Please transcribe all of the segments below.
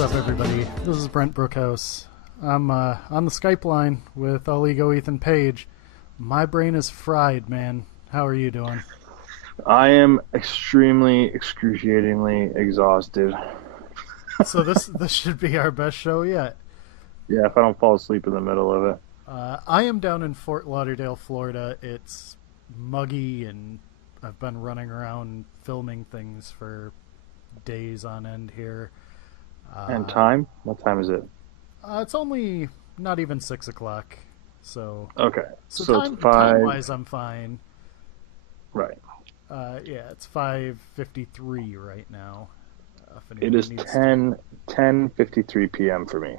What's up, everybody? This is Brent Brookhouse. I'm on the Skype line with All Ego Ethan Page. My brain is fried, man. How are you doing? I am extremely, excruciatingly exhausted. So this should be our best show yet. Yeah, if I don't fall asleep in the middle of it. I am down in Fort Lauderdale, Florida. It's muggy, and I've been running around filming things for days on end here. And time? What time is it? It's only not even 6 o'clock, so Okay, so so time it's 5. time-wise, I'm fine. Right. Yeah, it's 5:53 right now. If It anyone is needs 10:53 p.m. for me.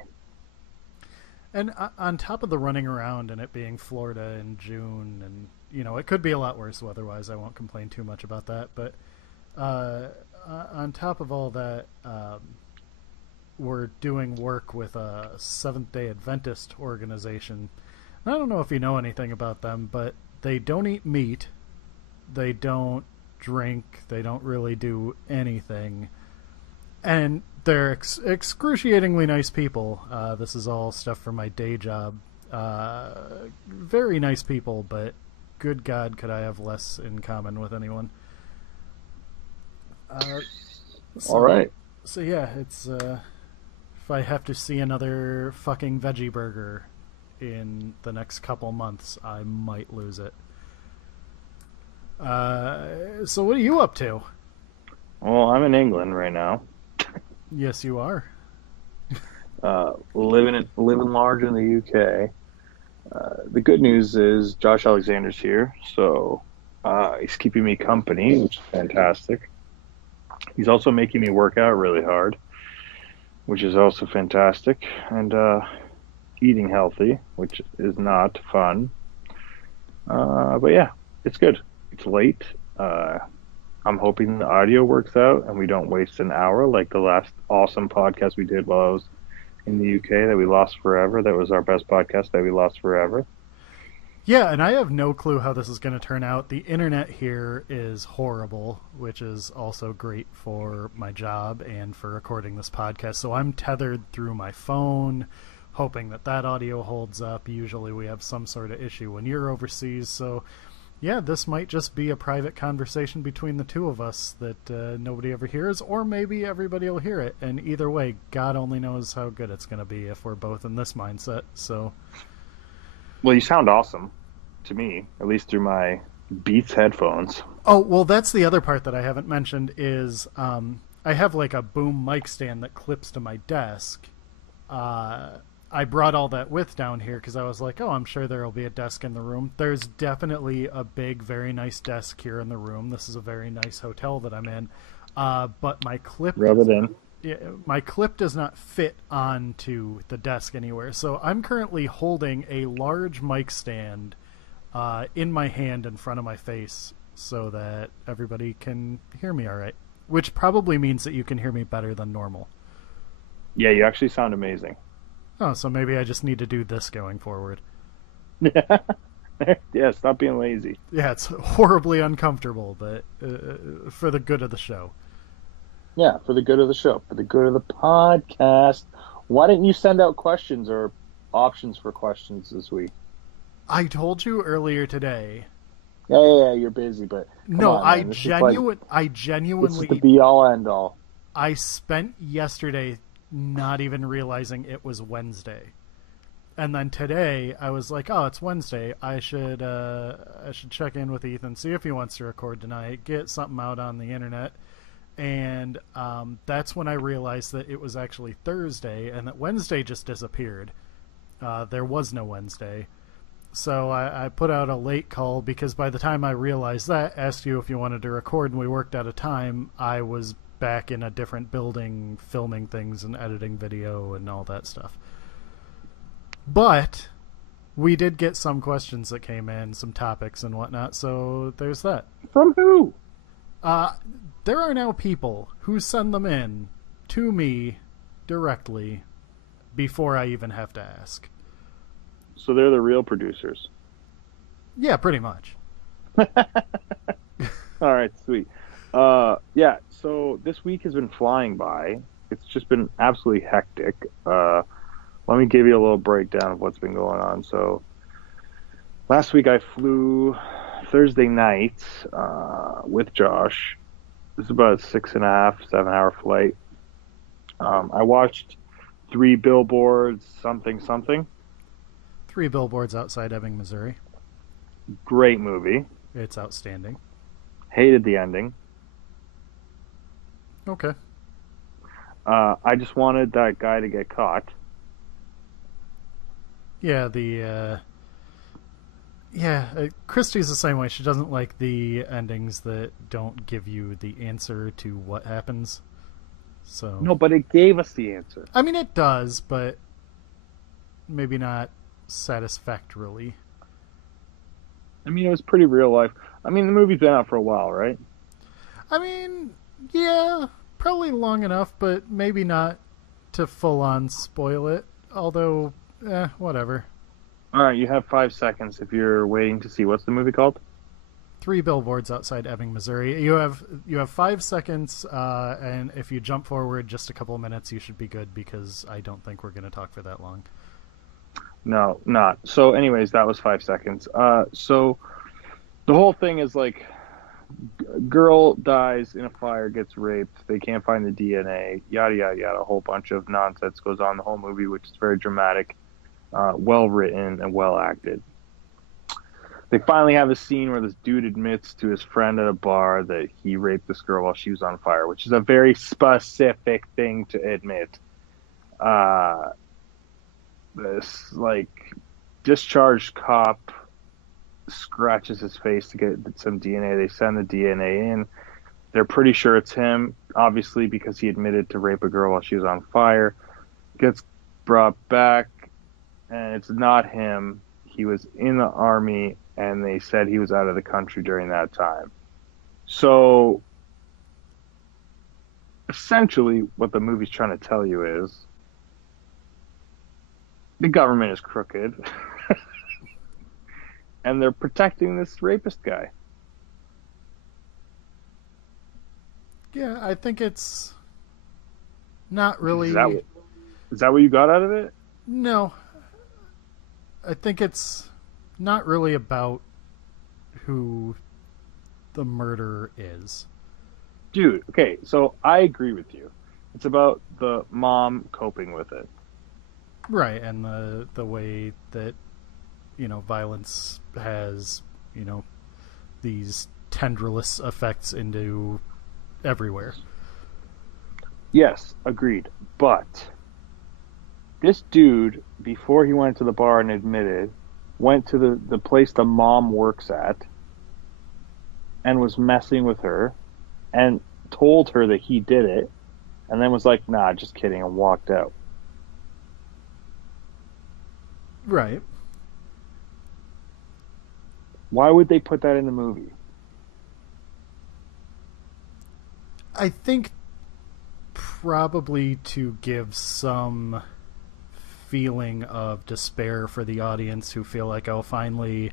And on top of the running around and it being Florida in June, and it could be a lot worse weather-wise. I won't complain too much about that. But on top of all that, we're doing work with a Seventh-day Adventist organization. And I don't know if you know anything about them, but they don't eat meat. They don't drink. They don't really do anything. And they're excruciatingly nice people. This is all stuff from my day job. Very nice people, but good God, could I have less in common with anyone? All right. So yeah, it's if I have to see another fucking veggie burger in the next couple months, I might lose it. So what are you up to? Well, I'm in England right now. Yes, you are. Living large in the UK. The good news is Josh Alexander's here, so he's keeping me company, which is fantastic. He's also making me work out really hard, which is also fantastic, and eating healthy, which is not fun. But yeah, it's good. It's late. I'm hoping the audio works out and we don't waste an hour like the last awesome podcast we did while I was in the UK that we lost forever. That was our best podcast that we lost forever. Yeah, and I have no clue how this is going to turn out. The internet here is horrible, which is also great for my job and for recording this podcast. So I'm tethered through my phone, hoping that audio holds up. Usually we have some sort of issue when you're overseas, so yeah, this might just be a private conversation between the two of us that nobody ever hears, or maybe everybody will hear it. And either way, God only knows how good it's going to be if we're both in this mindset. So, Well, you sound awesome to me, at least through my Beats headphones. oh, well, that's the other part that I haven't mentioned is I have like a boom mic stand that clips to my desk. I brought all that with down here because I was like, oh, I'm sure there will be a desk in the room. There's definitely a big, very nice desk here in the room. This is a very nice hotel that I'm in. But my clip Rub it in. yeah, my clip does not fit onto the desk anywhere. So I'm currently holding a large mic stand in my hand in front of my face so that everybody can hear me all right. Which probably means that you can hear me better than normal. Yeah, you actually sound amazing. Oh, so maybe I just need to do this going forward. Yeah, stop being lazy. Yeah, it's horribly uncomfortable, but for the good of the show. Yeah, for the good of the show, for the good of the podcast. Why didn't you send out questions or options for questions this week? I told you earlier today. Yeah, you're busy, but come No, on, man. I This is genuinely, the be all end all. I spent yesterday not even realizing it was Wednesday. And then today I was like, oh, it's Wednesday. I should check in with Ethan, see if he wants to record tonight, get something out on the internet. And that's when I realized that it was actually Thursday and that Wednesday just disappeared. There was no Wednesday. So I put out a late call because by the time I realized that, asked you if you wanted to record, and we worked out a time, I was back in a different building filming things and editing video and all that stuff. But we did get some questions that came in, some topics and whatnot, so there's that. From who? There are now people who send them in to me directly before I even have to ask. So they're the real producers. Yeah, pretty much. All right, sweet. Yeah, so this week has been flying by. It's just been absolutely hectic. Let me give you a little breakdown of what's been going on. So last week I flew Thursday night with Josh. This is about a 6.5, 7 hour flight. I watched Three Billboards, something, something. Three Billboards Outside Ebbing, Missouri. Great movie. It's outstanding. Hated the ending. Okay. I just wanted that guy to get caught. Yeah, Christie's the same way. She doesn't like the endings that don't give you the answer to what happens. So No, but it gave us the answer. I mean, it does, but maybe not satisfactorily. I mean, it was pretty real life. I mean, the movie's been out for a while, right? I mean, yeah, probably long enough, but maybe not to full on spoil it. Although, whatever. All right, you have 5 seconds if you're waiting to see what's the movie called. Three Billboards Outside Ebbing, Missouri. You have 5 seconds, and if you jump forward just a couple of minutes, you should be good because I don't think we're going to talk for that long. No, not. So, anyways, that was 5 seconds. So the whole thing is like, girl dies in a fire, gets raped. They can't find the DNA. Yada yada yada. A whole bunch of nonsense goes on the whole movie, which is very dramatic, well written, and well acted. They finally have a scene where this dude admits to his friend at a bar that he raped this girl while she was on fire, which is a very specific thing to admit. This like discharged cop scratches his face to get some DNA. They send the DNA in. They're pretty sure it's him, obviously because he admitted to rape a girl while she was on fire. Gets brought back, and it's not him. He was in the army, and they said he was out of the country during that time. So, essentially, what the movie's trying to tell you is the government is crooked, and they're protecting this rapist guy. Yeah, I think it's not really. Is that what you got out of it? No, I think it's not really about who the murderer is. Dude, okay, so I agree with you. It's about the mom coping with it. Right, and the way that, violence has, these tendrilless effects into everywhere. Yes, agreed. But this dude, before he went to the bar and admitted, went to the place the mom works at and was messing with her and told her that he did it and then was like, nah, just kidding, and walked out. Right. Why would they put that in the movie? I think probably to give some feeling of despair for the audience who feel like, oh, finally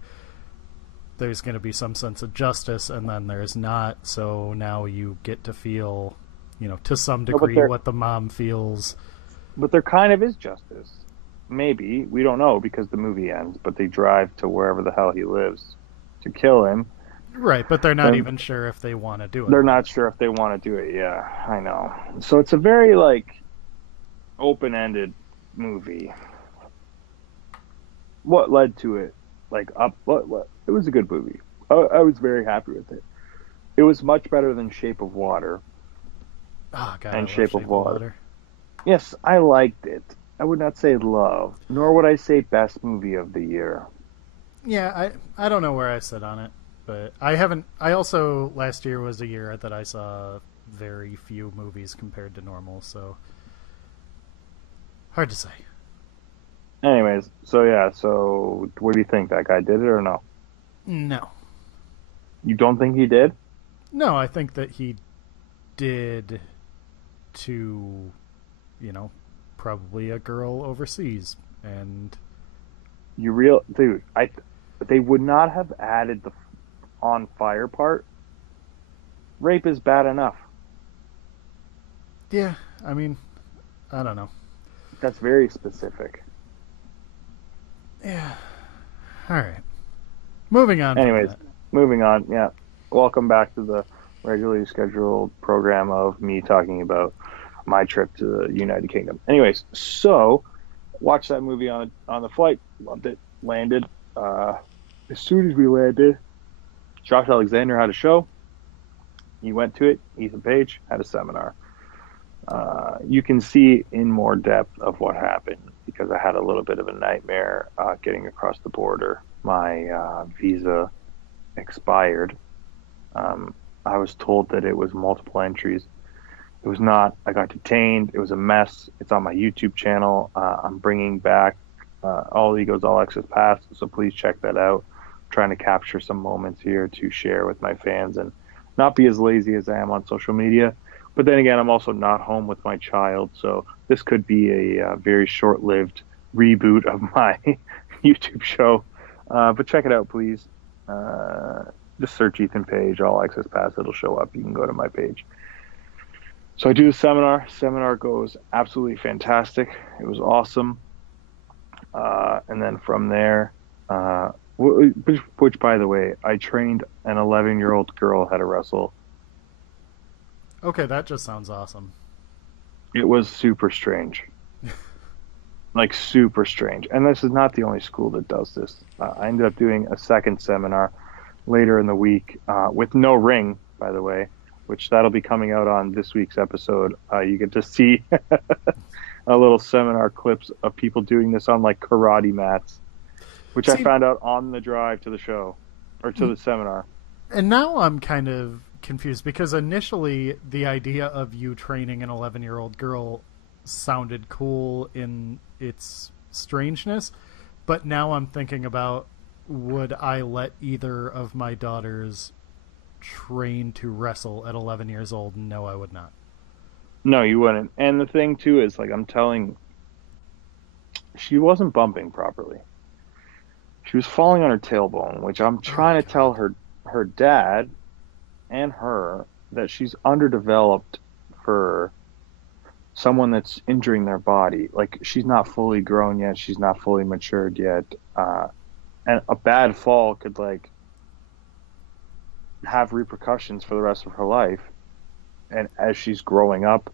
there's going to be some sense of justice, and then there's not, so now you get to feel, to some degree what the mom feels. But there kind of is justice. Maybe. We don't know because the movie ends, but they drive to wherever the hell he lives to kill him. Right, but they're not even sure if they want to do it. They're not sure if they want to do it, yeah, I know. So it's a very, open-ended movie. What led to it? What? It was a good movie. I was very happy with it. It was much better than Shape of Water. Oh, God, and I Shape love of Water. Yes, I liked it. I would not say love, nor would I say best movie of the year. Yeah, I don't know where I sit on it, but I haven't. I also, last year was a year that I saw very few movies compared to normal, so hard to say. Anyways, so what do you think? That guy did it or no? No. You don't think he did? No, I think that he did to, probably a girl overseas, and dude, they would not have added the on fire part. Rape is bad enough. Yeah, I mean, I don't know. That's very specific. Yeah. All right. Moving on from Anyways, that. moving on. Yeah. Welcome back to the regularly scheduled program of me talking about my trip to the United Kingdom. Anyways, so watched that movie on the flight, loved it, landed. Uh, as soon as we landed, Josh Alexander had a show. He went to it. Ethan Page had a seminar. You can see in more depth of what happened because I had a little bit of a nightmare getting across the border. My visa expired. I was told that it was multiple entries. It was not. I got detained. It was a mess. It's on my YouTube channel. I'm bringing back All Egos, All Access Pass, so please check that out. I'm trying to capture some moments here to share with my fans and not be as lazy as I am on social media. But then again, I'm also not home with my child, so this could be a very short-lived reboot of my YouTube show. But check it out, please. Uh, just search Ethan Page, All Access Pass. It'll show up. You can go to my page. So I do the seminar. Seminar goes absolutely fantastic. It was awesome. And then from there, which by the way, I trained an 11-year-old girl how to wrestle. Okay, that just sounds awesome. It was super strange, like super strange. And this is not the only school that does this. I ended up doing a second seminar later in the week with no ring, by the way, which that'll be coming out on this week's episode. You get to see a little seminar clips of people doing this on like karate mats, which I See, found out on the drive to the show or to the seminar. and now I'm kind of confused because initially the idea of you training an 11-year-old girl sounded cool in its strangeness, but now I'm thinking about, would I let either of my daughters train to wrestle at 11 years old? No, I would not. No, you wouldn't. And the thing too is like I'm telling, she wasn't bumping properly. She was falling on her tailbone, which I'm Oh, trying to tell God. her dad and her that she's underdeveloped for someone that's injuring their body. Like she's not fully grown yet, she's not fully matured yet. And a bad fall could like have repercussions for the rest of her life. And as she's growing up,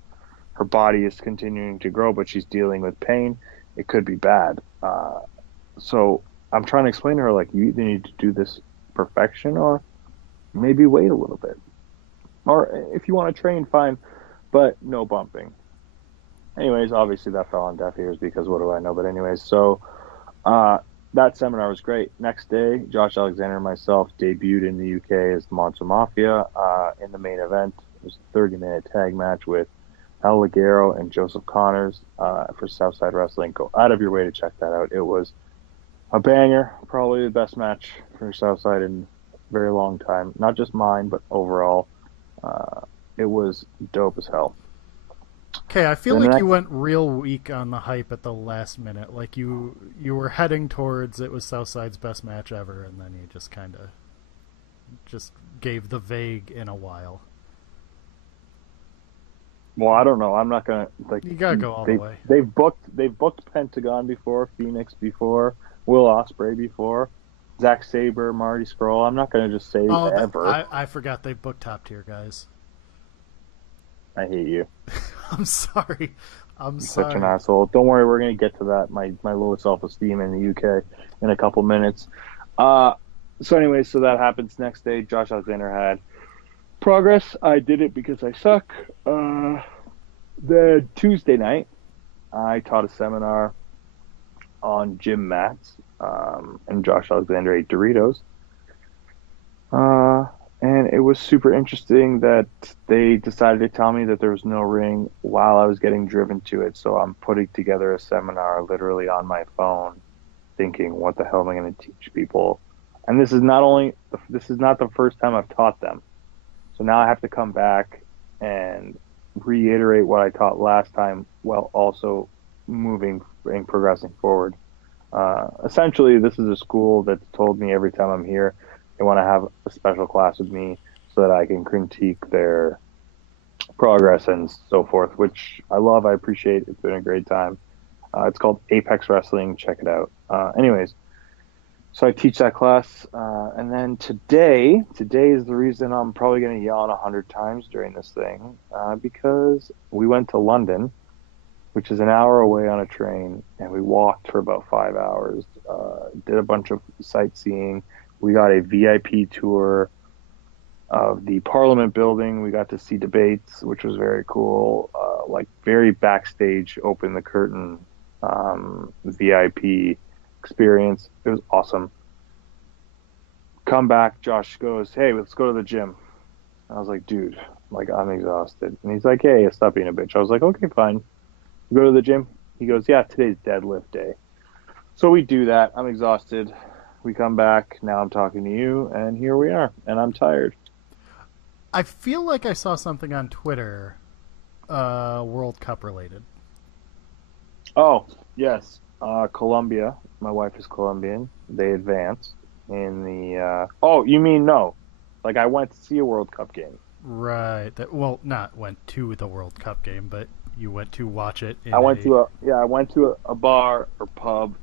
her body is continuing to grow, but she's dealing with pain. It could be bad. So I'm trying to explain to her like you either need to do this perfection or maybe wait a little bit. Or if you want to train, fine, but no bumping. Anyways, obviously that fell on deaf ears because what do I know? But anyways, so uh, that seminar was great. Next day, Josh Alexander and myself debuted in the UK as the Monster Mafia in the main event. It was a 30-minute tag match with El Ligero and Joseph Connors for Southside Wrestling. Go out of your way to check that out. It was a banger, probably the best match for Southside in a very long time. Not just mine, but overall. Uh, it was dope as hell. Okay, I feel Then the like you next, went real weak on the hype at the last minute. Like you were heading towards it was Southside's best match ever, and then you just kind of just gave the vague in a while. well, I don't know. I'm not gonna like You gotta go all the they way. they've booked Pentagon before, Phoenix before, Will Ospreay before, Zack Sabre, Marty Scurll. I'm not gonna just say Oh, ever. I forgot they booked top tier guys. I hate you. I'm sorry. I'm You're such an sorry. asshole. Don't worry, we're gonna get to that. My low self esteem in the UK in a couple minutes. Uh, so anyway, so that happens next day. Josh Alexander had progress. I did it because I suck. The Tuesday night, I taught a seminar on gym mats, and Josh Alexander ate Doritos. Uh, and it was super interesting that they decided to tell me that there was no ring while I was getting driven to it. So I'm putting together a seminar literally on my phone, thinking, what the hell am I going to teach people? And this is not the first time I've taught them. So now I have to come back and reiterate what I taught last time while also moving and progressing forward. Essentially, this is a school that's told me every time I'm here they want to have a special class with me so that I can critique their progress and so forth, which I love. I appreciate. It's been a great time. It's called Apex Wrestling. Check it out. Anyways, so I teach that class, and then today is the reason I'm probably going to yawn 100 times during this thing, because we went to London, which is an hour away on a train, and we walked for about 5 hours. Did a bunch of sightseeing. We got a VIP tour of the Parliament building. We got to see debates, which was very cool. Like very backstage, open the curtain, VIP experience. It was awesome. Come back, Josh goes, "Hey, let's go to the gym." I was like, "Dude, like I'm exhausted." And he's like, "Hey, stop being a bitch." I was like, "Okay, fine." We go to the gym. He goes, "Yeah, today's deadlift day." So we do that. I'm exhausted. We come back. Now I'm talking to you, and here we are. And I'm tired. I feel like I saw something on Twitter, World Cup related. Oh, yes. Colombia. My wife is Colombian. They advanced in the. Oh, you mean no? Like I went to see a World Cup game. Right. That well, not went to the World Cup game, but you went to watch it I in went a. to a yeah. I went to a bar or pub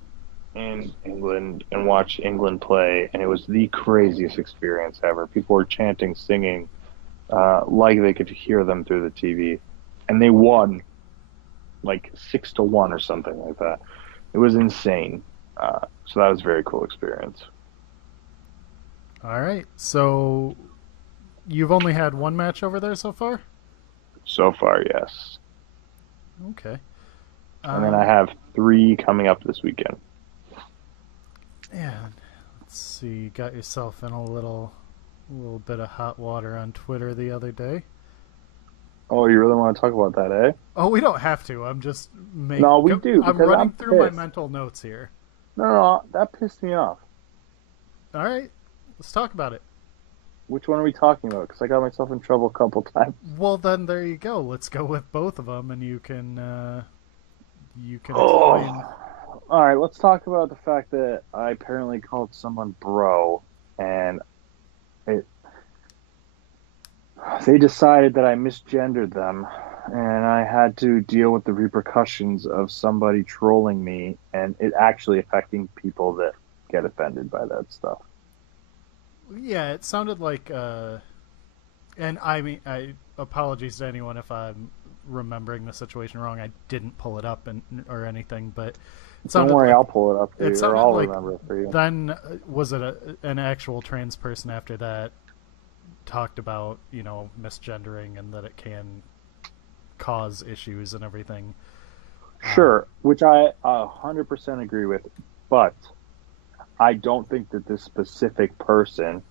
in England and watched England play, and it was the craziest experience ever. People were chanting, singing, like they could hear them through the TV, and they won like 6-1 or something like that. It was insane. So that was a very cool experience. All right. So you've only had one match over there so far. So far, yes. Okay. And then I have three coming up this weekend. Yeah. Let's see. You got yourself in a little bit of hot water on Twitter the other day. Oh, you really want to talk about that, eh? Oh, we don't have to. I'm just No, we do I'm because running I'm through my pissed. mental notes here. No, no, no, that pissed me off. All right. Let's talk about it. Which one are we talking about? Because I got myself in trouble a couple times. Well, then there you go. Let's go with both of them, and you can explain. Oh, all right. Let's talk about the fact that I apparently called someone bro, and it, they decided that I misgendered them, and I had to deal with the repercussions of somebody trolling me, and it actually affecting people that get offended by that stuff. Yeah, it sounded like, and I mean, I apologies to anyone if I'm remembering the situation wrong. I didn't pull it up or anything, but it Don't sounded worry, like I'll pull it up for it you, or sounded I'll like remember it for you. then was it an actual trans person after that talked about misgendering and that it can cause issues and everything. Sure, which I 100% agree with, but I don't think that this specific person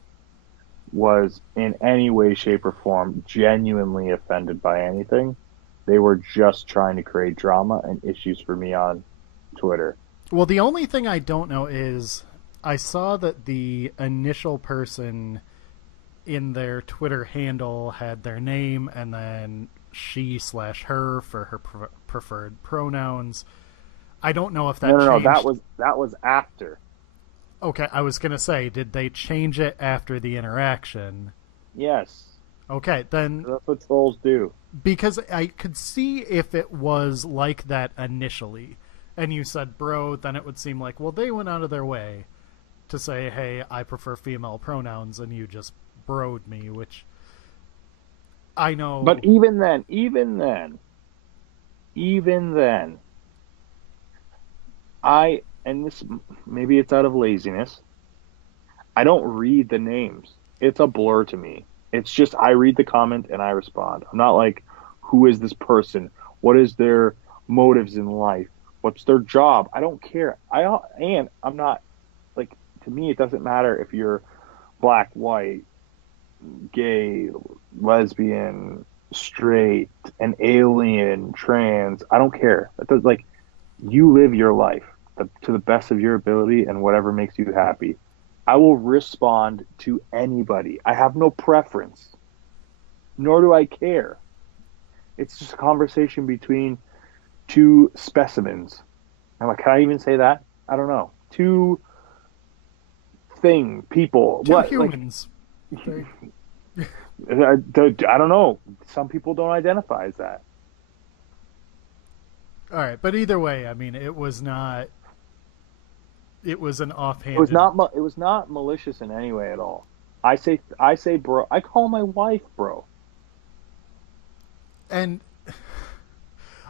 was in any way, shape, or form genuinely offended by anything. They were just trying to create drama and issues for me on Twitter. Well, the only thing I don't know is I saw that the initial person in their Twitter handle had their name and then she/her for her preferred pronouns. I don't know if No, that no, no. That changed. was that was after. Okay, I was going to say, did they change it after the interaction? Yes, Okay, then that's what trolls do. because I could see if it was like that initially, and you said bro, then it would seem like, well, they went out of their way to say, hey, I prefer female pronouns, and you just broed me, which I But know. even then, and this maybe it's out of laziness. I don't read the names. It's a blur to me. It's just I read the comment and I respond. I'm not like, who is this person? What is their motives in life? What's their job? I don't care. And I'm not like, to me it doesn't matter if you're black, white, gay, lesbian, straight, an alien, trans. I don't care. That does like you live your life to the best of your ability and whatever makes you happy. I will respond to anybody. I have no preference, nor do I care. It's just a conversation between two specimens. I'm like, can I even say that? I don't know. Two people. Two What? Like, humans. They, I don't know. Some people don't identify as that. All right, but either way, I mean, it was not. It was an It was offhanded, not. It was not malicious in any way at all. I say, bro. I call my wife, bro. and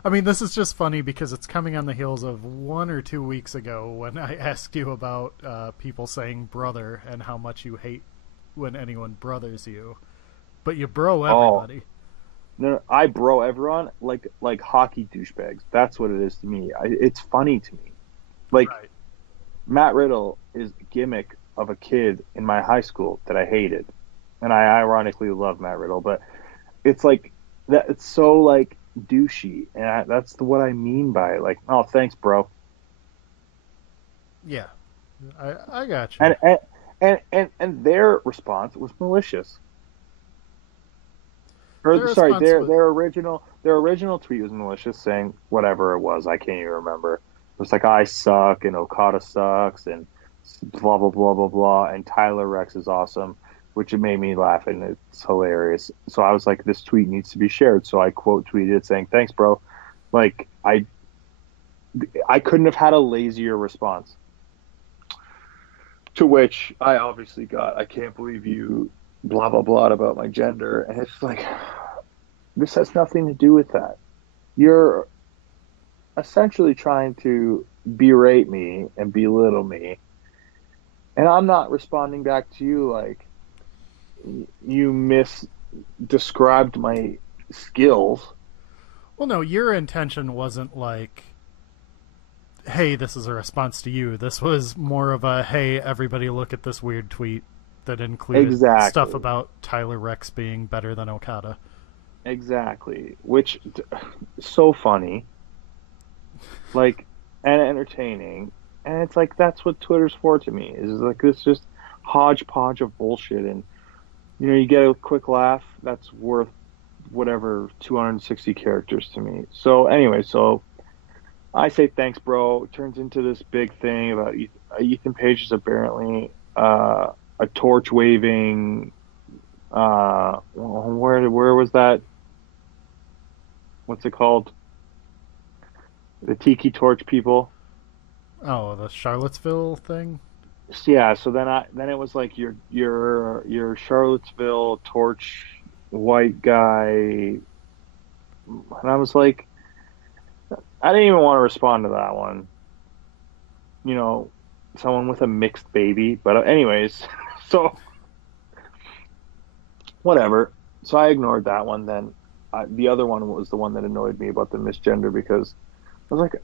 I mean, this is just funny because it's coming on the heels of 1 or 2 weeks ago when I asked you about people saying brother and how much you hate when anyone brothers you, but you bro Oh everybody. no, I bro everyone like hockey douchebags. That's what it is to me. It's funny to me. Like Right. Matt Riddle is a gimmick of a kid in my high school that I hated, and I ironically love Matt Riddle, but it's like that. It's so like douchey, and that's what I mean by it. Like, oh, thanks, bro. Yeah, I got you. And and their response was malicious. Their Or sorry, response was, their original tweet was malicious, saying whatever it was. I can't even remember. It was like I suck and Okada sucks and blah blah blah blah blah. And Tyler Rex is awesome, which it made me laugh and it's hilarious. So I was like, this tweet needs to be shared. So I quote tweeted it saying, "Thanks, bro." Like I couldn't have had a lazier response. To which I obviously got, I can't believe you blah blah blah about my gender, and it's like this has nothing to do with that. You're essentially trying to berate me and belittle me, and I'm not responding back to you like you described my skills. well, no, your intention wasn't like, hey, this is a response to you. This was more of a, hey, everybody look at this weird tweet that included stuff Exactly. about Tyler Rex being better than Okada. Exactly. Which so funny, like and entertaining. And it's like that's what Twitter's for to me. Is like this just hodgepodge of bullshit and you get a quick laugh, that's worth whatever 260 characters to me. So anyway, so I say thanks, bro. It turns into this big thing about Ethan Page is apparently a torch waving. Where was that? What's it called? The Tiki Torch people. Oh, the Charlottesville thing? Yeah. So then it was like your Charlottesville torch white guy, and I was like, I didn't even want to respond to that one. You know, someone with a mixed baby. But anyways, so whatever. So I ignored that one. Then the other one was the one that annoyed me about the misgender because I was like,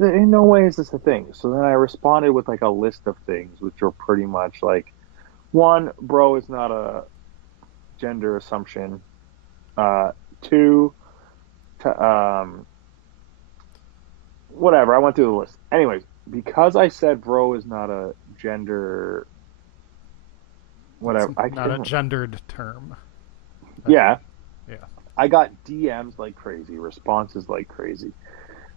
in no way is this a thing. So then I responded with like a list of things, which were pretty much like one, bro is not a gender assumption. Uh, two, whatever. I went through the list. Anyways, because I said bro is not a gender, It's whatever. I not a can't. gendered term. I think. Yeah, Yeah. I got DMs like crazy, responses like crazy.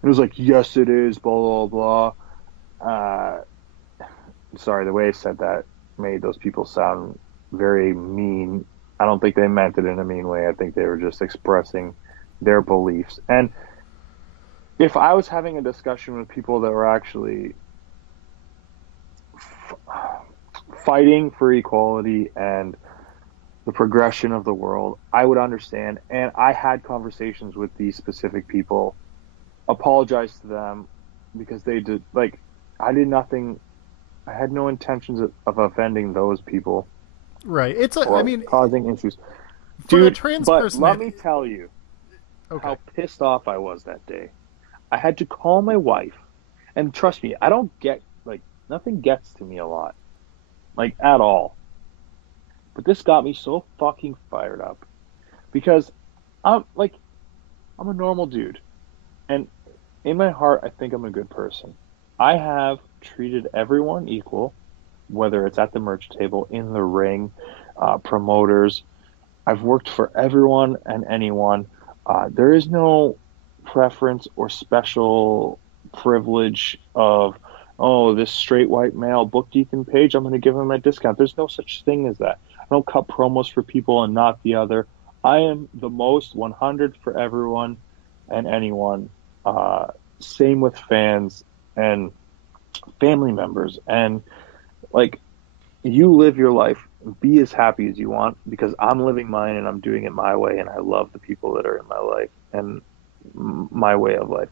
It was like, yes, it is, blah, blah, blah. Sorry, the way I said that made those people sound very mean. I don't think they meant it in a mean way. I think they were just expressing their beliefs. And if I was having a discussion with people that were actually fighting for equality and the progression of the world, I would understand. And I had conversations with these specific people, apologized to them because they did, like, I did nothing. I had no intentions of offending those people Right. It's a. I or mean, causing issues. for a Dude, trans but person, let me tell you okay. how pissed off I was that day. I had to call my wife, and trust me, I don't get, like, nothing gets to me a lot, like, at all. But this got me so fucking fired up because I'm like, I'm a normal dude. And in my heart, I think I'm a good person. I have treated everyone equal, whether it's at the merch table, in the ring, promoters. I've worked for everyone and anyone. There is no preference or special privilege of, oh, this straight white male booked Ethan Page, I'm going to give him a discount. There's no such thing as that. I don't cut promos for people and not the other. I am the most 100 for everyone and anyone. Uh, Same with fans and family members. And like, you live your life, be as happy as you want because I'm living mine and I'm doing it my way. And I love the people that are in my life and my way of life.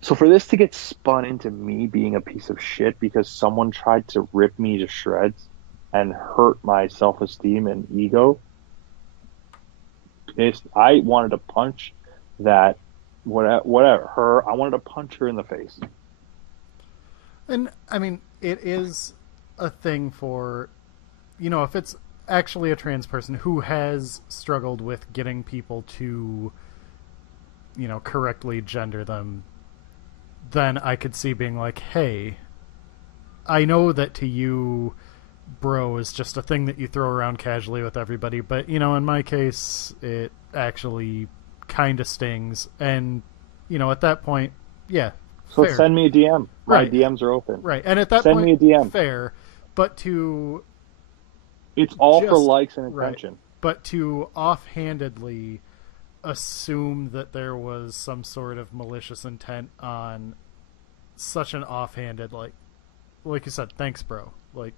So for this to get spun into me being a piece of shit because someone tried to rip me to shreds and hurt my self-esteem and ego, I wanted to punch that whatever her. I wanted to punch her in the face. And I mean, it is a thing for, if it's actually a trans person who has struggled with getting people to, correctly gender them, then I could see being like, hey, I know that to you, bro is just a thing that you throw around casually with everybody, but, in my case, it actually kind of stings. And, at that point, yeah, So fair. send me a DM. My Right, DMs are open. right. And at that Send me point, a DM. fair. But to It's all for just, likes and right. attention. But to offhandedly assume that there was some sort of malicious intent on such an offhanded, like you said, thanks, bro. Like,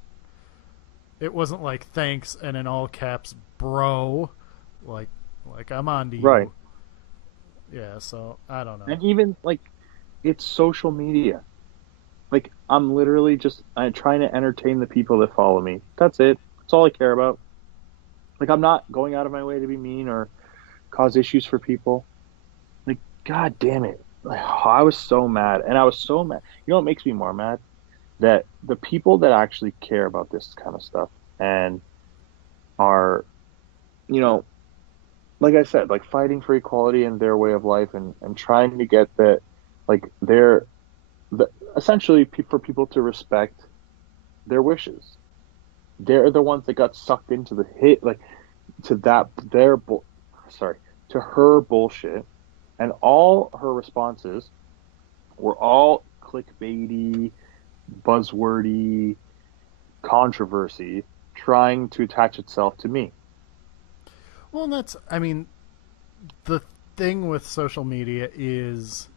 it wasn't like thanks and in all caps, bro. Like, I'm on to Right. you. Yeah. So I don't know. And even like it's social media. Like I'm literally just I'm trying to entertain the people that follow me. That's it. That's all I care about. Like I'm not going out of my way to be mean or cause issues for people. Like god damn it. Like, I was so mad and I was so mad. You know what makes me more mad? That the people that actually care about this kind of stuff and are, you know, like I said, like fighting for equality in their way of life and trying to get that, like they're the, essentially for people to respect their wishes. They're the ones that got sucked into the hit, like to that sorry, to her bullshit, and all her responses were all clickbaity, buzzwordy controversy, trying to attach itself to me. Well, that's. I mean, the thing with social media is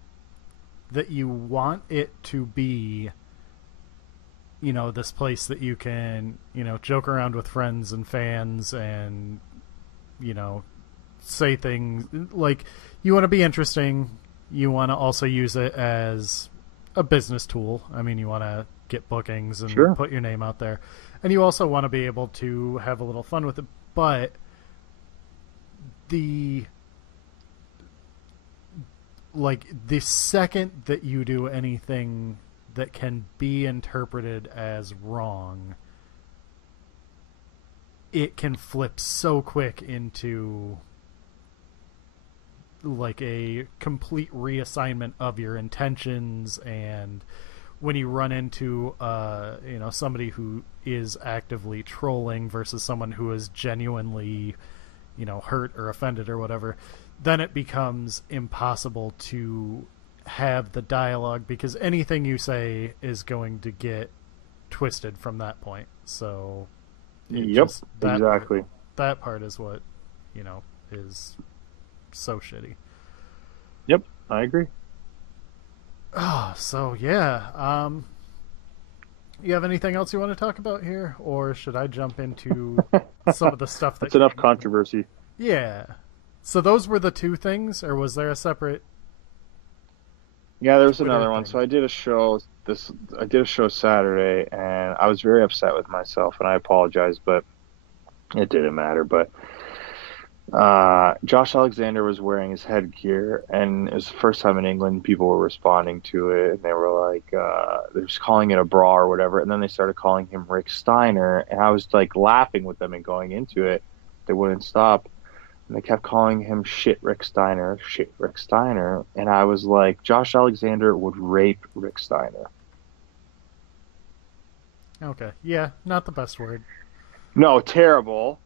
that you want it to be, this place that you can, joke around with friends and fans and, you know, say things like you want to be interesting. You want to also use it as a business tool. I mean, you want to get bookings and Sure. put your name out there. And you also want to be able to have a little fun with it. But the the second that you do anything that can be interpreted as wrong, it can flip so quick into like a complete reassignment of your intentions. And when you run into somebody who is actively trolling versus someone who is genuinely hurt or offended or whatever, then it becomes impossible to have the dialogue because anything you say is going to get twisted from that point. So it Yep, just exactly. that part is what is so shitty. Yep, I agree. Oh, so yeah. You have anything else you want to talk about here, or should I jump into some of the stuff that That's enough came? controversy. Yeah. So those were the two things, or was there a separate Yeah, there was Twitter another one. So thing? I did a show Saturday and I was very upset with myself and I apologize, but it didn't matter. But Josh Alexander was wearing his headgear and it was the first time in England people were responding to it and they were like they were just calling it a bra or whatever, and then they started calling him Rick Steiner and I was like laughing with them and going into it. They wouldn't stop. And they kept calling him shit Rick Steiner. And I was like, Josh Alexander would rape Rick Steiner. Okay. Yeah, not the best word. No, terrible.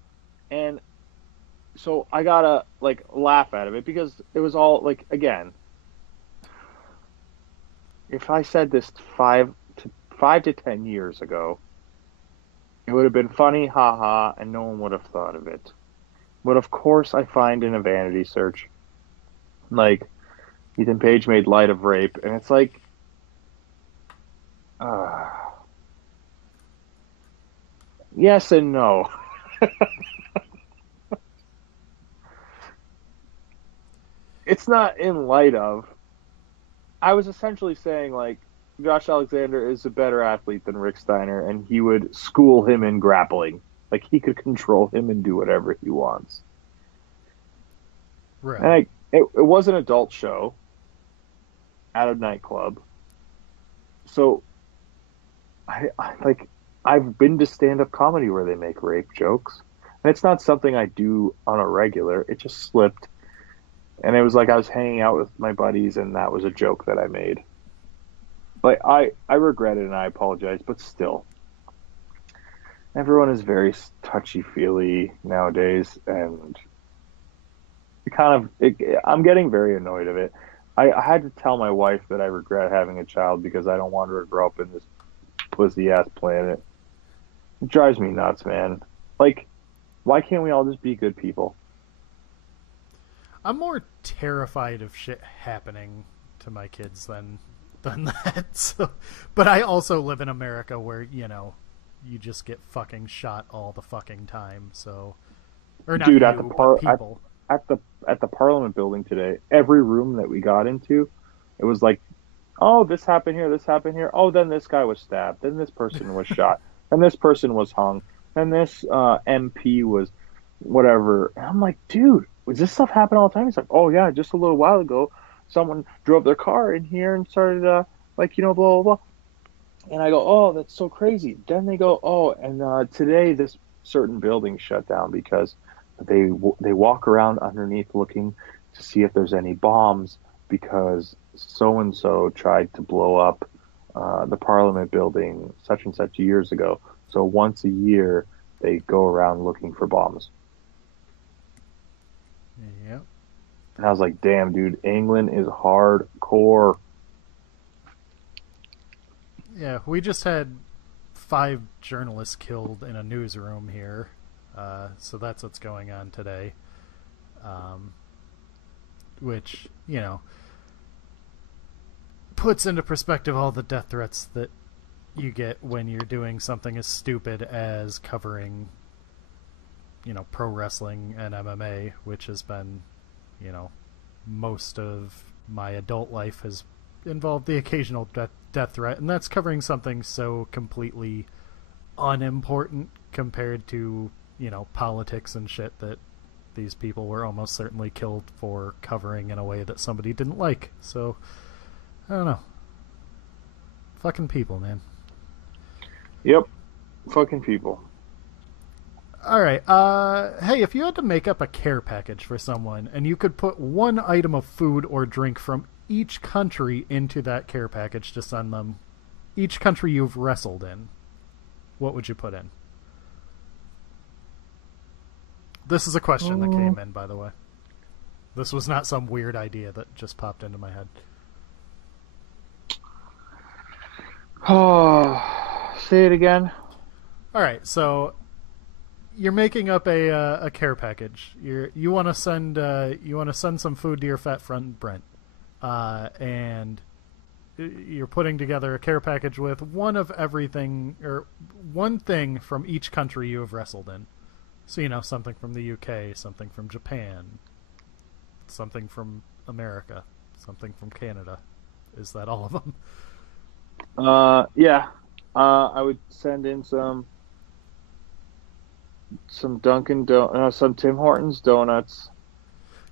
And so I gotta like laugh out of it because it was all like, again, if I said this 5 to 10 years ago, It would have been funny, haha, and no one would have thought of it. But of course, I find in a vanity search, like Ethan Page made light of rape, and it's like, uh, yes and no. It's not in light of. I was essentially saying like Josh Alexander is a better athlete than Rick Steiner, and he would school him in grappling. Like he could control him and do whatever he wants. And Right. it was an adult show at a nightclub, so I like I've been to stand up comedy where they make rape jokes, and it's not something I do on a regular. It just slipped, and it was like I was hanging out with my buddies, and that was a joke that I made. Like I regret it and I apologize, but still, everyone is very touchy feely nowadays, and I'm getting very annoyed of it. I had to tell my wife that I regret having a child because I don't want her to grow up in this pussy ass planet. It drives me nuts, man. Like, why can't we all just be good people? I'm more terrified of shit happening to my kids than that. So, but I also live in America where, you just get fucking shot all the fucking time. So, or not Dude, you, but people. at the at the Parliament building today, every room that we got into, it was like, oh, this happened here. Oh, then this guy was stabbed. Then this person was shot. Then this person was hung. Then this MP was whatever. And I'm like, dude, does this stuff happen all the time? He's like, oh yeah, just a little while ago, someone drove their car in here and started like blah blah blah. And I go, oh, that's so crazy. Then they go, oh, and today this certain building shut down because they walk around underneath looking to see if there's any bombs because so and so tried to blow up the Parliament building such and such years ago. So once a year they go around looking for bombs. Yep. And I was like, damn, dude, England is hardcore. Yeah, we just had 5 journalists killed in a newsroom here. So that's what's going on today. Um, which, puts into perspective all the death threats that you get when you're doing something as stupid as covering, pro wrestling and MMA, which has been, you know, most of my adult life has involved the occasional death threat, and that's covering something so completely unimportant compared to, politics and shit that these people were almost certainly killed for covering in a way that somebody didn't like. So, I don't know. Fucking people, man. Yep, fucking people. Alright, hey, if you had to make up a care package for someone and you could put one item of food or drink from each country into that care package to send them, each country you've wrestled in, what would you put in? This is a question that came in, by the way. This was not some weird idea that just popped into my head. Oh, say it again. Alright, so you're making up a care package. You want to send some food to your fat friend Brent, and you're putting together a care package with one of everything or one thing from each country you have wrestled in. So something from the UK, something from Japan, something from America, something from Canada. Is that all of them? Yeah. I would send in some Tim Hortons donuts.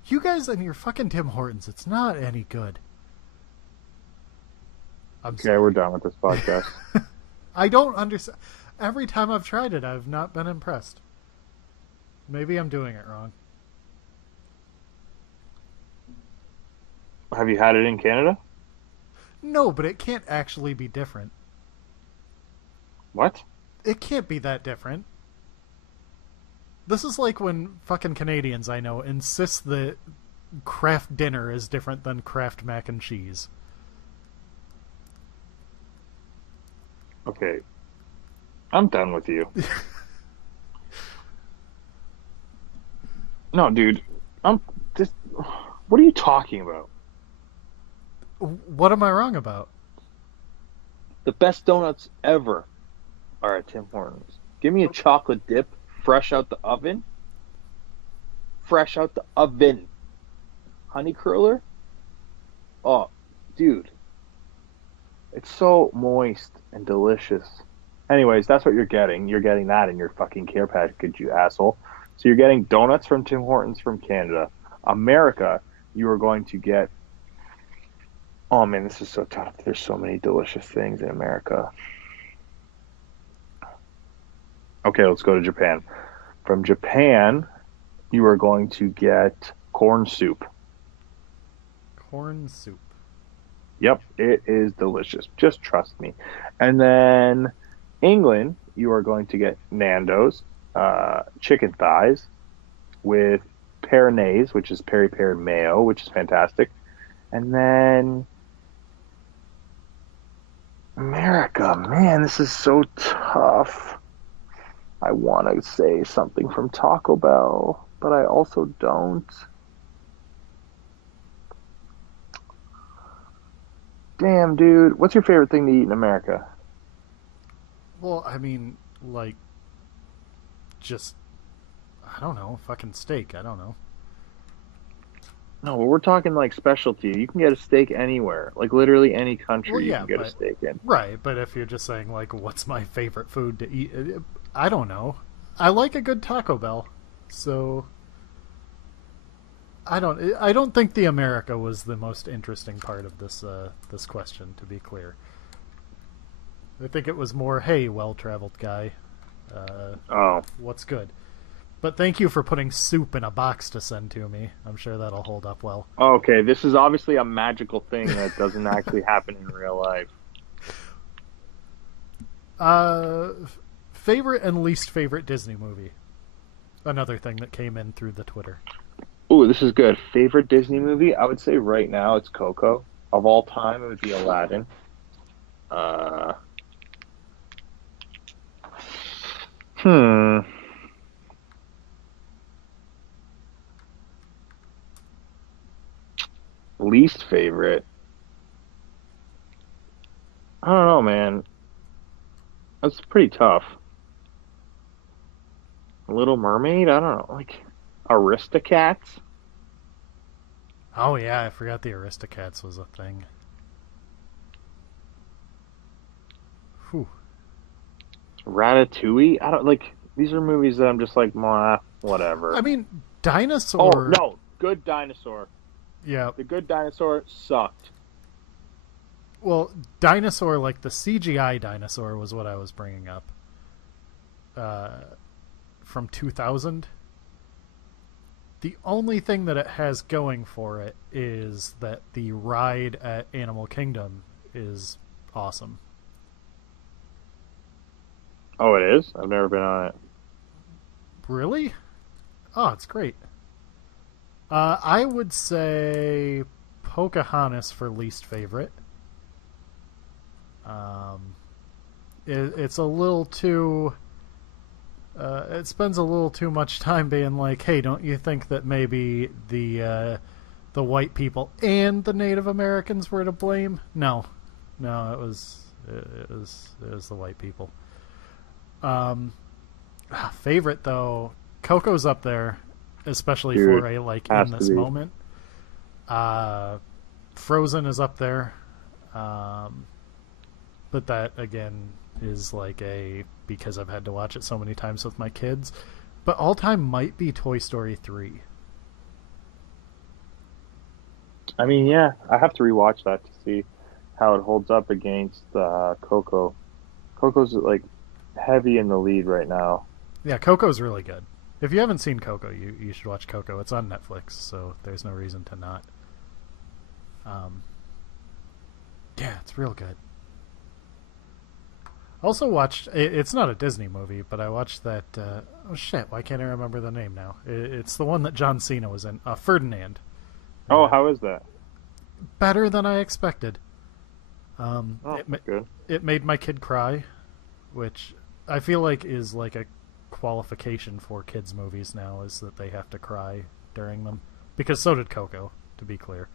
You guys and your fucking Tim Hortons, it's not any good. I'm Okay, sorry. we're done with this podcast. I don't understand. Every time I've tried it, I've not been impressed. Maybe I'm doing it wrong. Have you had it in Canada? No, but it can't actually be different. What? It can't be that different. This is like when fucking Canadians I know insist that Kraft dinner is different than Kraft mac and cheese. Okay. I'm done with you. No, dude. I'm just. What are you talking about? What am I wrong about? The best donuts ever are at Tim Hortons. Give me a chocolate dip, fresh out the oven. Fresh out the oven. Honey curler? Oh, dude. It's so moist and delicious. Anyways, that's what you're getting. You're getting that in your fucking care package, you asshole. So you're getting donuts from Tim Hortons from Canada. America, you are going to get. Oh man, this is so tough. There's so many delicious things in America. Okay, let's go to Japan. From Japan, you are going to get corn soup. Corn soup. Yep, it is delicious. Just trust me. And then England, you are going to get Nando's chicken thighs with Peronaise, which is peri peri mayo, which is fantastic. And then America, man, this is so tough. I want to say something from Taco Bell, but I also don't. Damn, dude. What's your favorite thing to eat in America? Well, I mean, like, just I don't know, fucking steak. I don't know. No, but we're talking like specialty. You can get a steak anywhere. Like literally any Well, country you yeah, can get a but steak in. right. But if you're just saying like, what's my favorite food to eat? I don't know. I like a good Taco Bell, so I don't. I don't think the America was the most interesting part of this question. To be clear, I think it was more, hey, well-traveled guy, Oh, what's good? But thank you for putting soup in a box to send to me. I'm sure that'll hold up well. okay. This is obviously a magical thing that doesn't actually happen in real life. Uh, favorite and least favorite Disney movie. Another thing that came in through the Twitter. Ooh, this is good. Favorite Disney movie? I would say right now it's Coco. Of all time, it would be Aladdin. Uh, hmm. Least favorite? I don't know, man. That's pretty tough. Little Mermaid? I don't know. Like Aristocats? Oh yeah, I forgot the Aristocats was a thing. Whew. Ratatouille? I don't like. These are movies that I'm just like, I whatever. mean, Oh Dinosaur. no, Good Dinosaur. Yeah, The Good Dinosaur sucked. well, Dinosaur, like the CGI dinosaur, was what I was bringing up. Uh, from 2000. The only thing that it has going for it is that the ride at Animal Kingdom is awesome. Oh, it is. I've never been on it. Really? Oh, it's great. I would say Pocahontas for least favorite. Um, it's a little too. It spends a little too much time being like, "Hey, don't you think that maybe the white people and the Native Americans were to blame?" No, no, it was the white people. Um, favorite though, Coco's up there, especially Dude, for a like in has to this be. moment. Uh, Frozen is up there, um, but that again is like a because I've had to watch it so many times with my kids. But all time might be Toy Story 3. I mean, yeah, I have to rewatch that to see how it holds up against Coco. Coco's like heavy in the lead right now. Yeah, Coco's really good. If you haven't seen Coco, you should watch Coco. It's on Netflix, so there's no reason to not. Um, yeah, it's real good. Also watched. It's not a Disney movie, but I watched that. Oh shit! Why can't I remember the name now? It's the one that John Cena was in. Ferdinand. Oh, Uh, how is that? better than I expected. Oh, It good. it made my kid cry, which I feel like is like a qualification for kids movies now is that they have to cry during them, because so did Coco, to be clear.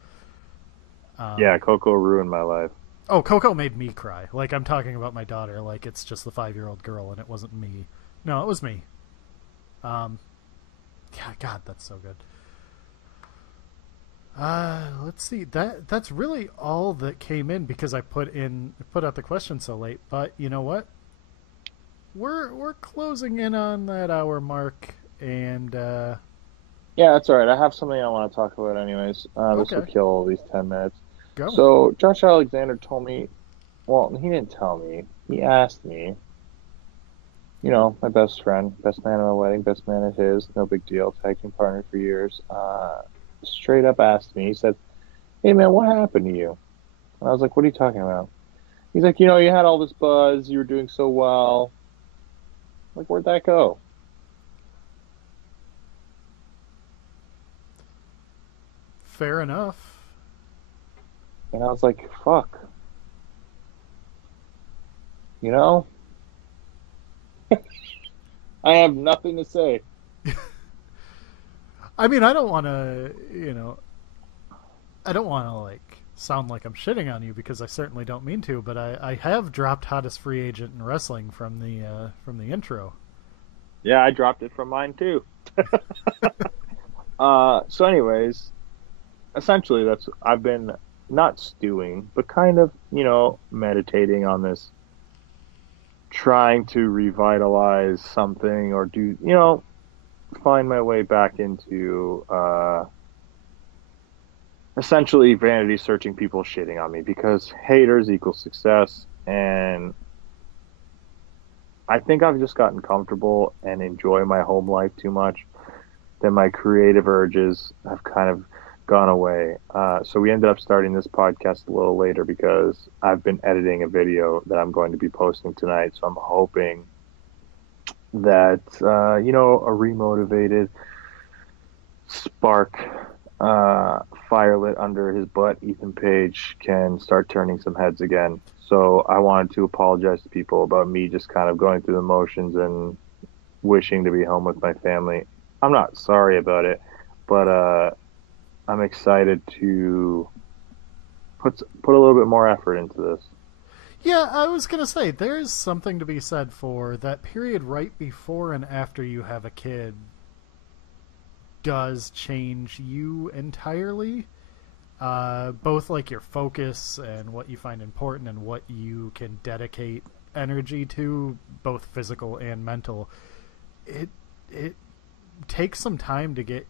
Yeah, Um, Coco ruined my life. oh, Coco made me cry. Like I'm talking about my daughter, like it's just the 5-year-old girl, and it wasn't me. No, it was me. Um, yeah, God, that's so good. Let's see. That's really all that came in because I put out the question so late. But you know what? We're closing in on that hour mark, and Yeah, that's all right. I have something I want to talk about anyways. This will okay, kill all these 10 minutes. go. So Josh Alexander told me, well, he didn't tell me. He asked me, my best friend, best man at my wedding, best man at his, no big deal, tag team partner for years, straight up asked me, he said, "Hey man, what happened to you?" And I was like, "What are you talking about?" He's like, "You had all this buzz, you were doing so well. Like, where'd that go?" Fair enough. And I was like, "Fuck, you know, I have nothing to say." I mean, I don't want to, I don't want to like sound like I'm shitting on you because I certainly don't mean to, but I have dropped hottest free agent in wrestling from the intro. Yeah, I dropped it from mine too. So anyways, essentially that's I've been not stewing, but kind of, meditating on this, trying to revitalize something or do, find my way back into essentially vanity searching, people shitting on me because haters equal success. And I think I've just gotten comfortable and enjoy my home life too much that my creative urges have kind of gone away. So we ended up starting this podcast a little later because I've been editing a video that I'm going to be posting tonight. So I'm hoping that, a remotivated spark, fire lit under his butt, Ethan Page can start turning some heads again. So I wanted to apologize to people about me just kind of going through the motions and wishing to be home with my family. I'm not sorry about it, but I'm excited to put a little bit more effort into this. Yeah, I was gonna say there's something to be said for that period right before and after you have a kid does change you entirely. Both like your focus and what you find important and what you can dedicate energy to, both physical and mental. It it takes some time to get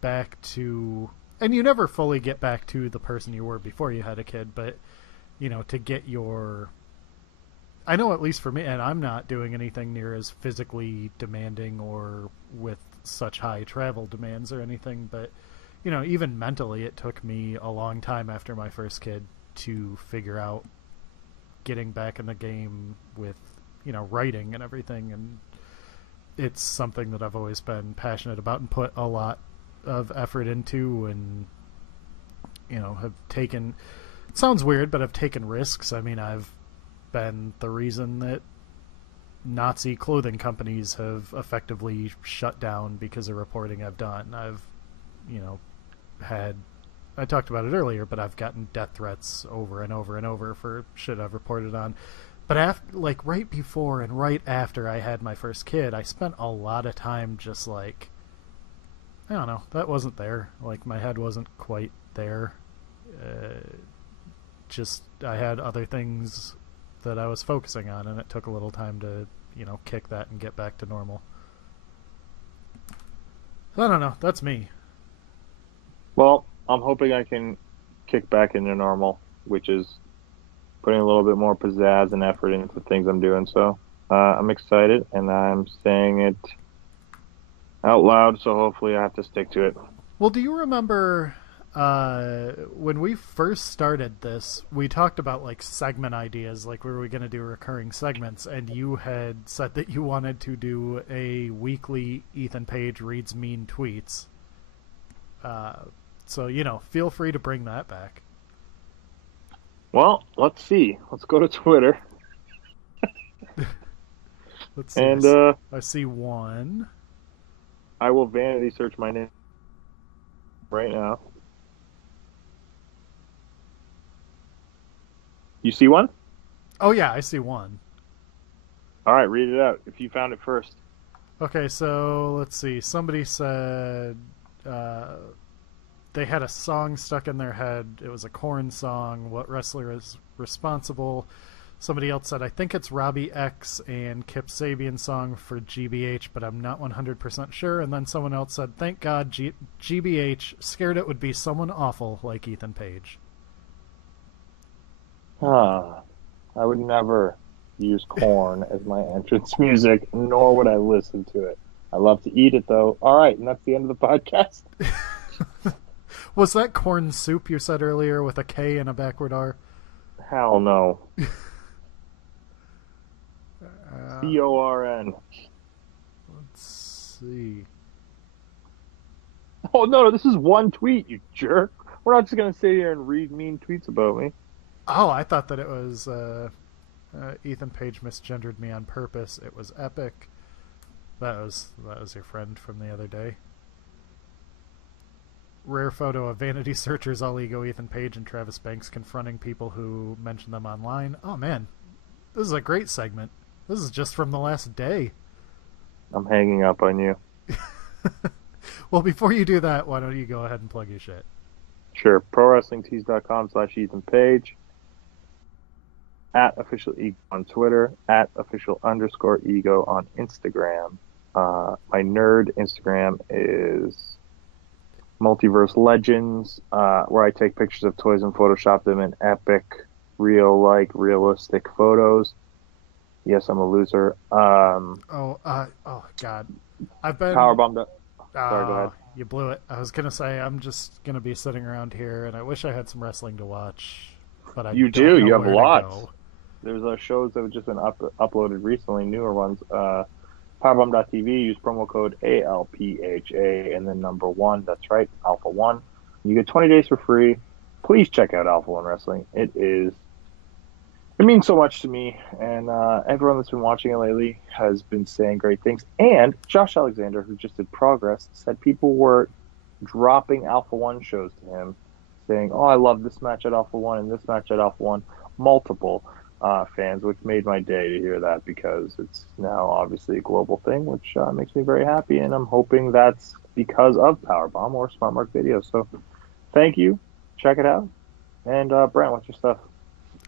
back to, and you never fully get back to the person you were before you had a kid, but to get your, I know at least for me, and I'm not doing anything near as physically demanding or with such high travel demands or anything, but even mentally, it took me a long time after my first kid to figure out getting back in the game with, writing and everything. And it's something that I've always been passionate about and put a lot of effort into, and, have taken, it sounds weird, but I've taken risks. I mean, I've been the reason that Nazi clothing companies have effectively shut down because of reporting I've done. I've, you know, had, I talked about it earlier, but I've gotten death threats over and over and over for shit I've reported on. But after, like right before and right after I had my first kid, I spent a lot of time just like, I don't know, that wasn't there. Like my head wasn't quite there. Just I had other things that I was focusing on, and it took a little time to, kick that and get back to normal. I don't know. That's me. Well, I'm hoping I can kick back into normal, which is putting a little bit more pizzazz and effort into the things I'm doing. So I'm excited, and I'm saying it out loud. So hopefully, I have to stick to it. Well, do you remember when we first started this? We talked about like segment ideas, like were we going to do recurring segments, and you had said that you wanted to do a weekly Ethan Page reads mean tweets. So feel free to bring that back. Well, let's see. Let's go to Twitter. Let's see. And I see one. I will vanity search my name right now. You see one? Oh yeah, I see one. All right, read it out if you found it first. Okay, so let's see. Somebody said uh, they had a song stuck in their head. It was a Korn song. What wrestler is responsible? Somebody else said, I think it's Robbie X and Kip Sabian song for GBH, but I'm not 100% sure. And then someone else said, thank God GBH, scared it would be someone awful like Ethan Page. Ah, I would never use corn as my entrance music, nor would I listen to it. I love to eat it, though. All right, and that's the end of the podcast. Was that corn soup you said earlier with a K and a backward R? Hell no. Uh, CORN. let's see. Oh, no, this is one tweet, you jerk. We're not just going to sit here and read mean tweets about me. Oh, I thought that it was Ethan Page misgendered me on purpose. It was epic. That was your friend from the other day. Rare photo of Vanity Searchers All Ego Ethan Page and Travis Banks confronting people who mention them online. Oh man, this is a great segment. This is just from the last day. I'm hanging up on you. Well, before you do that, why don't you go ahead and plug your shit? Sure. ProWrestlingTees.com/Ethan Page. At official ego on Twitter. At official_ego on Instagram. My nerd Instagram is Multiverse Legends, where I take pictures of toys and Photoshop them in epic, realistic photos. Yes, I'm a loser. Oh God, I've been Powerbomb. Sorry, go ahead. You blew it. I was gonna say I'm just gonna be sitting around here, and I wish I had some wrestling to watch, but You don't do. know You have where to lots. go. There's shows that have just been uploaded recently, newer ones. Powerbomb.tv, use promo code ALPHA and then number 1. That's right, Alpha 1. You get 20 days for free. Please check out Alpha 1 Wrestling. It means so much to me, and everyone that's been watching it lately has been saying great things. And Josh Alexander, who just did Progress, said people were dropping Alpha 1 shows to him, saying, oh, I love this match at Alpha 1 and this match at Alpha 1. Multiple fans, which made my day to hear that, because it's now obviously a global thing, which makes me very happy, and I'm hoping that's because of Powerbomb or Smart Mark Video. So thank you. Check it out. And Brent, what's your stuff?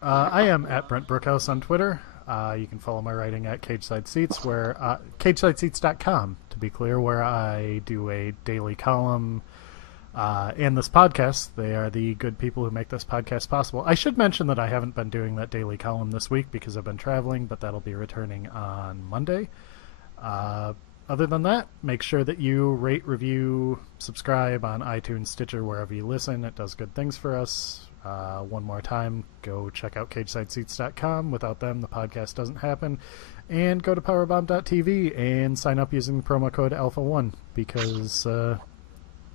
I am at Brent Brookhouse on Twitter. You can follow my writing at Cageside Seats, where CagesideSeats.com, to be clear, where I do a daily column and this podcast. They are the good people who make this podcast possible. I should mention that I haven't been doing that daily column this week because I've been traveling, but that'll be returning on Monday. Other than that, make sure that you rate, review, subscribe on iTunes, Stitcher, wherever you listen. It does good things for us. One more time, go check out CagesideSeats.com. Without them, the podcast doesn't happen. And go to Powerbomb.tv and sign up using the promo code Alpha1, because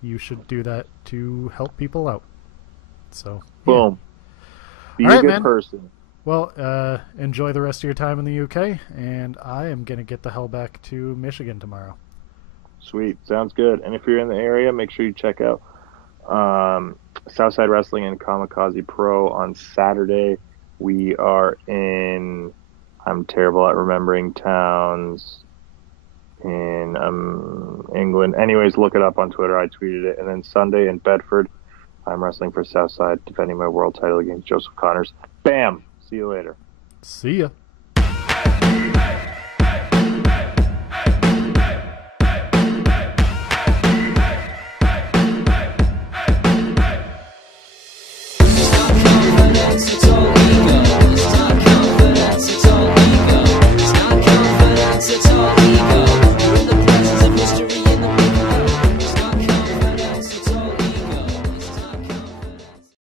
you should do that to help people out. So, yeah. Boom. Be All a right, good man. person. Well, enjoy the rest of your time in the UK, and I am going to get the hell back to Michigan tomorrow. Sweet. Sounds good. And if you're in the area, make sure you check out Southside Wrestling and Kamikaze Pro on Saturday. We are in, I'm terrible at remembering towns in England. Anyways, look it up on Twitter. I tweeted it. And then Sunday in Bedford, I'm wrestling for Southside, defending my world title against Joseph Connors. Bam! See you later. See ya.